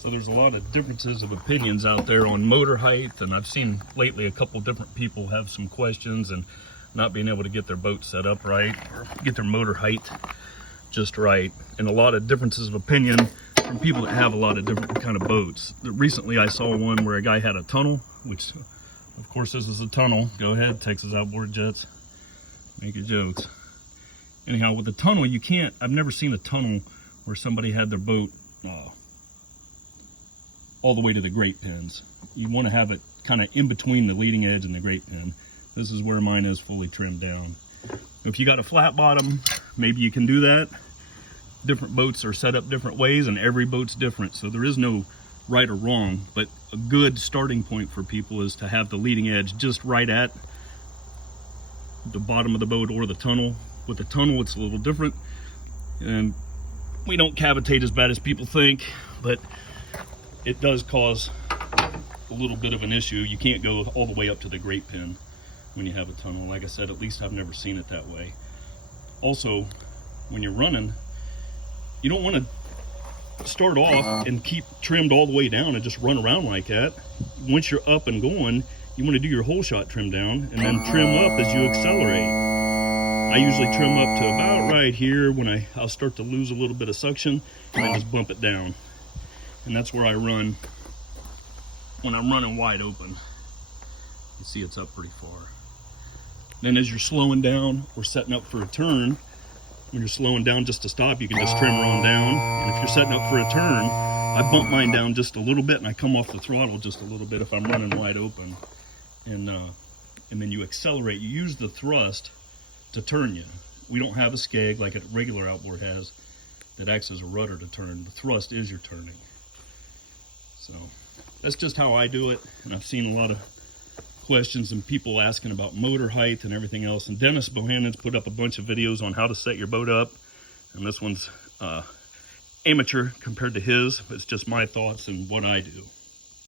So there's a lot of differences of opinions out there on motor height, and I've seen lately a couple different people have some questions and not being able to get their boat set up right or get their motor height just right, and a lot of differences of opinion from people that have a lot of different kind of boats. Recently I saw one where a guy had a tunnel, which of course this is a tunnel. Go ahead, Texas Outboard Jets, make your jokes. Anyhow, with the tunnel, you can't, I've never seen a tunnel where somebody had their boat all the way to the grate pins. You want to have it kind of in between the leading edge and the grate pin. This is where mine is fully trimmed down. If you got a flat bottom, maybe you can do that. Different boats are set up different ways, and every boat's different, so there is no right or wrong, but a good starting point for people is to have the leading edge just right at the bottom of the boat or the tunnel. With the tunnel, it's a little different, and we don't cavitate as bad as people think, but it does cause a little bit of an issue. You can't go all the way up to the grate pin when you have a tunnel. Like I said, at least I've never seen it that way. Also, when you're running, you don't want to start off and keep trimmed all the way down and just run around like that. Once you're up and going, you want to do your whole shot trim down and then trim up as you accelerate. I usually trim up to about right here when I'll start to lose a little bit of suction, and then just bump it down. And that's where I run when I'm running wide open. You see it's up pretty far. Then as you're slowing down or setting up for a turn, when you're slowing down just to stop, you can just trim her on down. And if you're setting up for a turn, I bump mine down just a little bit and I come off the throttle just a little bit if I'm running wide open. And then you accelerate. You use the thrust to turn you. We don't have a skeg like a regular outboard has that acts as a rudder to turn. The thrust is your turning. So that's just how I do it, and I've seen a lot of questions and people asking about motor height and everything else. And Dennis Bohannon's put up a bunch of videos on how to set your boat up, and this one's amateur compared to his. It's just my thoughts and what I do.